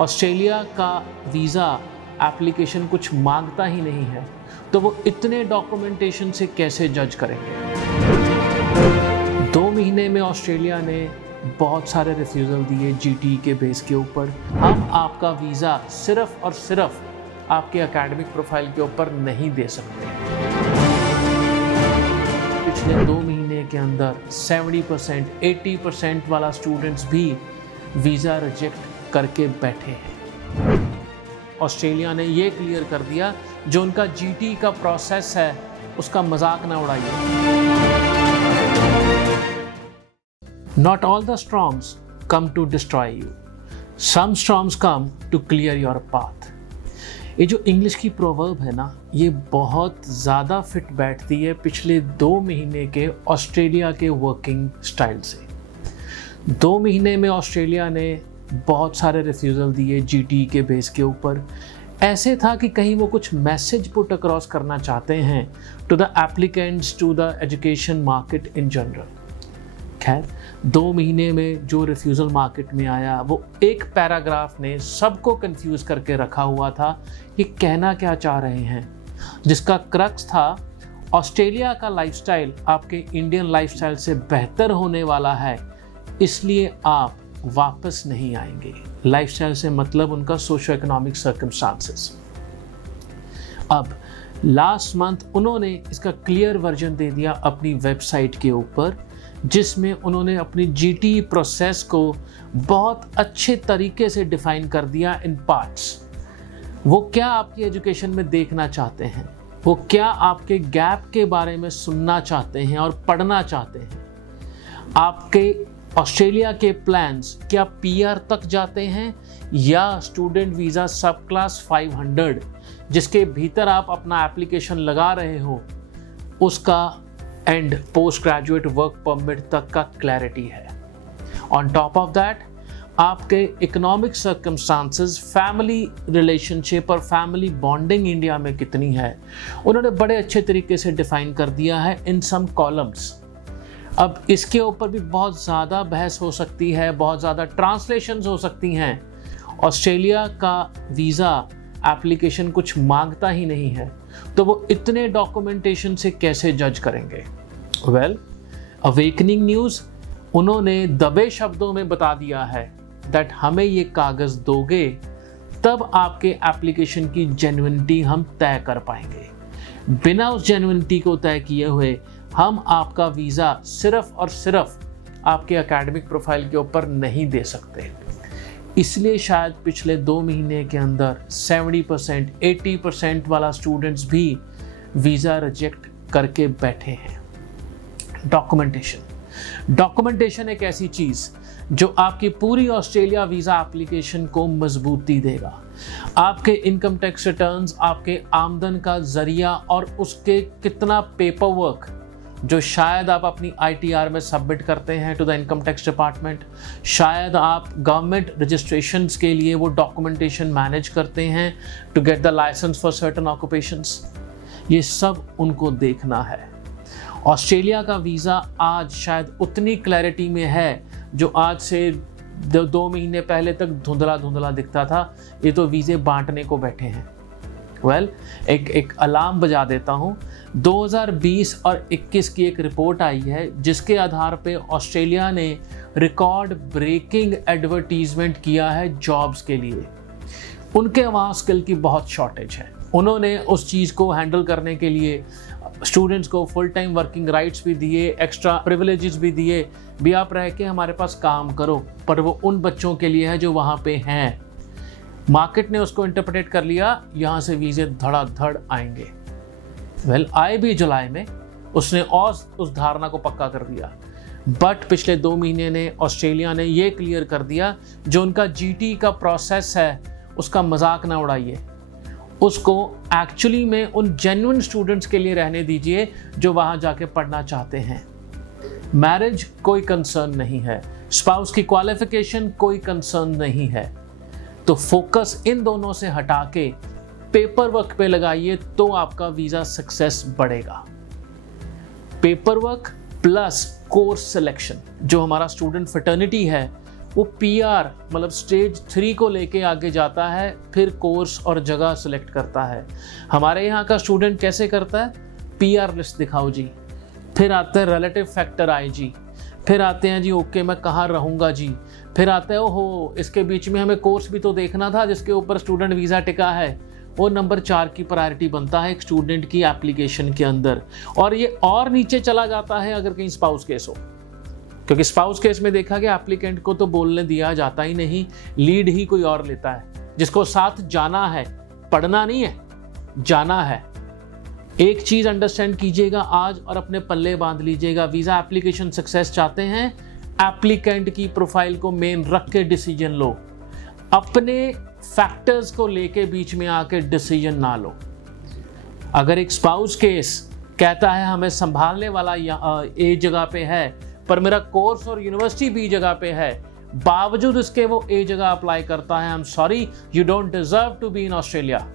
Australia का visa application कुछ मांगता ही नहीं है, तो वो इतने डॉक्यूमेंटेशन से कैसे जज करेंगे? 2 महीने में ऑस्ट्रेलिया ने बहुत सारे रिफ्यूज़ल दिए जीटी के बेस के ऊपर। हम आपका वीज़ा सिर्फ और सिर्फ आपके एकेडमिक प्रोफाइल के ऊपर नहीं दे सकते। पिछले 2 महीने के अंदर 70%, 80% वाला स्टूडेंट्स भी वीज़ा रिजेक्ट करके बैठे हैं। ऑस्ट्रेलिया ने ये क्लियर कर दिया, जो उनका जीटी का प्रोसेस है उसका मजाक ना उड़ाइए। Not all the storms come to destroy you. Some storms come to clear your path. ये जो इंग्लिश की प्रोवर्ब है ना, ये बहुत ज़्यादा फिट बैठती है पिछले 2 महीने के ऑस्ट्रेलिया के वर्किंग स्टाइल से। 2 महीने में ऑस्ट्रेलिया ने बहुत सारे रिफ्यूज़ल दिए जीटी के बेस के ऊपर। ऐसे था कि कहीं वो कुछ मैसेज पुट अक्रॉस करना चाहते हैं to the applicants, to the education market in general. खैर, 2 महीने में जो रिफ्यूज़ल मार्केट में आया, वो एक पैराग्राफ ने सबको कंफ्यूज करके रखा हुआ था कि कहना क्या चाह रहे हैं, जिसका क्रक्स था ऑस्ट्रेलिया का लाइफस्टाइल आपके इंडियन लाइफस्टाइल से बेहतर होने वाला है, इसलिए आप वापस नहीं आएंगे। लाइफस्टाइल से मतलब उनका सोशो इकोनॉमिक सर्कमस्टांसेस। अब लास्ट मंथ उन्होंने इसका क्लियर वर्जन दे दिया अपनी वेबसाइट के ऊपर, जिसमें उन्होंने अपनी जीटी प्रोसेस को बहुत अच्छे तरीके से डिफाइन कर दिया इन पार्ट्स। वो क्या आपकी एजुकेशन में देखना चाहते हैं, वो क्या आपके गैप के बारे में सुनना चाहते हैं और पढ़ना चाहते हैं। आपके ऑस्ट्रेलिया के प्लान्स क्या पीआर तक जाते हैं या स्टूडेंट वीज़ा सब क्लास 500, जिसके भीतर आप अपना एप्लीकेशन लगा रहे हो, उसका and post graduate work permit तक का क्लैरिटी है। ऑन टॉप ऑफ दैट, आपके इकोनॉमिक सर्कमस्टांसेस, फैमिली रिलेशनशिप और फैमिली बॉन्डिंग इंडिया में कितनी है, उन्होंने बड़े अच्छे तरीके से डिफाइन कर दिया है इन सम कॉलम्स। अब इसके ऊपर भी बहुत ज़्यादा बहस हो सकती है, बहुत ज़्यादा ट्रांसलेशंस हो सकती हैं। ऑस्ट्रेलिया का वीज़ा एप्लीकेशन कुछ मांगता ही नहीं है, तो वो इतने डॉक्यूमेंटेशन से कैसे जज करेंगे? वेल, अवेकनिंग न्यूज़ उन्होंने दबे शब्दों में बता दिया है दैट हमें ये कागज़ दोगे तब आपके एप्लीकेशन की जेन्युइनिटी हम तय कर पाएंगे। बिना उस जेन्युइनिटी को तय किए हुए हम आपका वीज़ा सिर्फ और सिर्फ आपके एकेडमिक प्रोफाइल के ऊपर नहीं दे सकते। इसलिए शायद पिछले 2 महीने के अंदर 70%, 80% वाला स्टूडेंट्स भी वीज़ा रिजेक्ट करके बैठे हैं। डॉक्यूमेंटेशन एक ऐसी चीज़ जो आपकी पूरी ऑस्ट्रेलिया वीज़ा एप्लीकेशन को मजबूती देगा। आपके इनकम टैक्स रिटर्न्स, आपके आमदन का जरिया और उसके कितना पेपर वर्क जो शायद आप अपनी ITR में सबमिट करते हैं to the income tax department, शायद आप गवर्नमेंट रजिस्ट्रेशंस के लिए वो डॉक्यूमेंटेशन मैनेज करते हैं to get the licence for certain occupations, ये सब उनको देखना है। ऑस्ट्रेलिया का वीज़ा आज शायद उतनी क्लैरिटी में है जो आज से 2 महीने पहले तक धुंधला धुंधला दिखता था। ये तो वीज़े बांटने को बैठे हैं। वेल, एक अलार्म बजा देता हूँ। 2020 और 21 की एक रिपोर्ट आई है जिसके आधार पे ऑस्ट्रेलिया ने रिकॉर्ड ब्रेकिंग एडवर्टीजमेंट किया है जॉब्स के लिए। उनके वहाँ स्किल की बहुत शॉर्टेज है। उन्होंने उस चीज़ को हैंडल करने के लिए स्टूडेंट्स को फुल टाइम वर्किंग राइट्स भी दिए, एक्स्ट्रा प्रिविलेजेस भी दिए, भी आप रह के हमारे पास काम करो, पर वो उन बच्चों के लिए है जो वहाँ पे हैं। मार्केट ने उसको इंटरप्रेट कर लिया, यहाँ से वीज़े धड़ाधड़ आएंगे। वेल, आए भी जुलाई में, उसने और उस धारणा को पक्का कर दिया। बट पिछले 2 महीने ने ऑस्ट्रेलिया ने ये क्लियर कर दिया, जो उनका जीटी का प्रोसेस है उसका मजाक ना उड़ाइए, उसको एक्चुअली में उन जेन्युइन स्टूडेंट्स के लिए रहने दीजिए जो वहाँ जाके पढ़ना चाहते हैं। मैरिज कोई कंसर्न नहीं है, स्पाउस की क्वालिफिकेशन कोई कंसर्न नहीं है, तो फोकस इन दोनों से हटा के पेपर वर्क पे लगाइए तो आपका वीज़ा सक्सेस बढ़ेगा। Paper work plus course selection, जो हमारा स्टूडेंट फ्रेटर्निटी है वो PR मतलब स्टेज 3 को लेके आगे जाता है, फिर कोर्स और जगह सिलेक्ट करता है। हमारे यहाँ का स्टूडेंट कैसे करता है, PR लिस्ट दिखाओ जी, फिर आते हैं रिलेटिव फैक्टर आए जी, फिर आते हैं जी ओके मैं कहाँ रहूँगा जी, फिर आता है ओहो इसके बीच में हमें कोर्स भी तो देखना था जिसके ऊपर स्टूडेंट वीज़ा टिका है। वो नंबर 4 की प्रायोरिटी बनता है एक स्टूडेंट की एप्लीकेशन के अंदर। और ये और नीचे चला जाता है अगर कहीं स्पाउस केस हो, क्योंकि स्पाउस केस में देखा गया एप्लीकेंट को तो बोलने दिया जाता ही नहीं, लीड ही कोई और लेता है, जिसको साथ जाना है, पढ़ना नहीं है, जाना है। एक चीज अंडरस्टैंड कीजिएगा आज और अपने पल्ले बांध लीजिएगा, वीजा एप्लीकेशन सक्सेस चाहते हैं, एप्लीकेंट की प्रोफाइल को मेन रख के डिसीजन लो, अपने फैक्टर्स को लेके बीच में आके डिसीजन ना लो। अगर एक स्पाउस केस कहता है हमें संभालने वाला ए जगह पे है पर मेरा कोर्स और यूनिवर्सिटी बी जगह पे है, बावजूद इसके वो ए जगह अप्लाई करता है, I am sorry you don't deserve to be in Australia.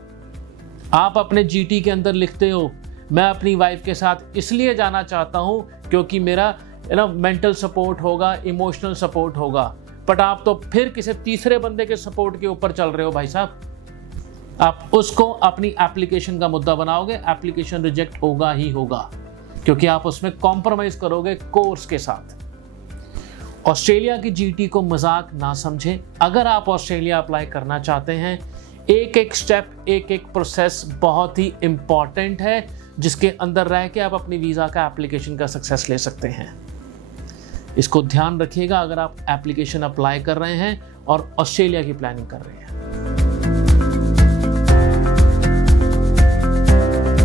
आप अपने GT के अंदर लिखते हो मैं अपनी वाइफ के साथ इसलिए जाना चाहता हूं क्योंकि मेरा मेंटल सपोर्ट होगा, इमोशनल सपोर्ट होगा, बट आप तो फिर किसी तीसरे बंदे के सपोर्ट के ऊपर चल रहे हो भाई साहब। आप उसको अपनी एप्लीकेशन का मुद्दा बनाओगे, एप्लीकेशन रिजेक्ट होगा ही होगा, क्योंकि आप उसमें कॉम्प्रोमाइज करोगे कोर्स के साथ। ऑस्ट्रेलिया की GT को मजाक ना समझें। अगर आप ऑस्ट्रेलिया अप्लाई करना चाहते हैं, एक एक स्टेप, एक एक प्रोसेस बहुत ही इंपॉर्टेंट है, जिसके अंदर रह के आप अपनी वीज़ा का एप्लीकेशन का सक्सेस ले सकते हैं। इसको ध्यान रखिएगा अगर आप एप्लीकेशन अप्लाई कर रहे हैं और ऑस्ट्रेलिया की प्लानिंग कर रहे हैं।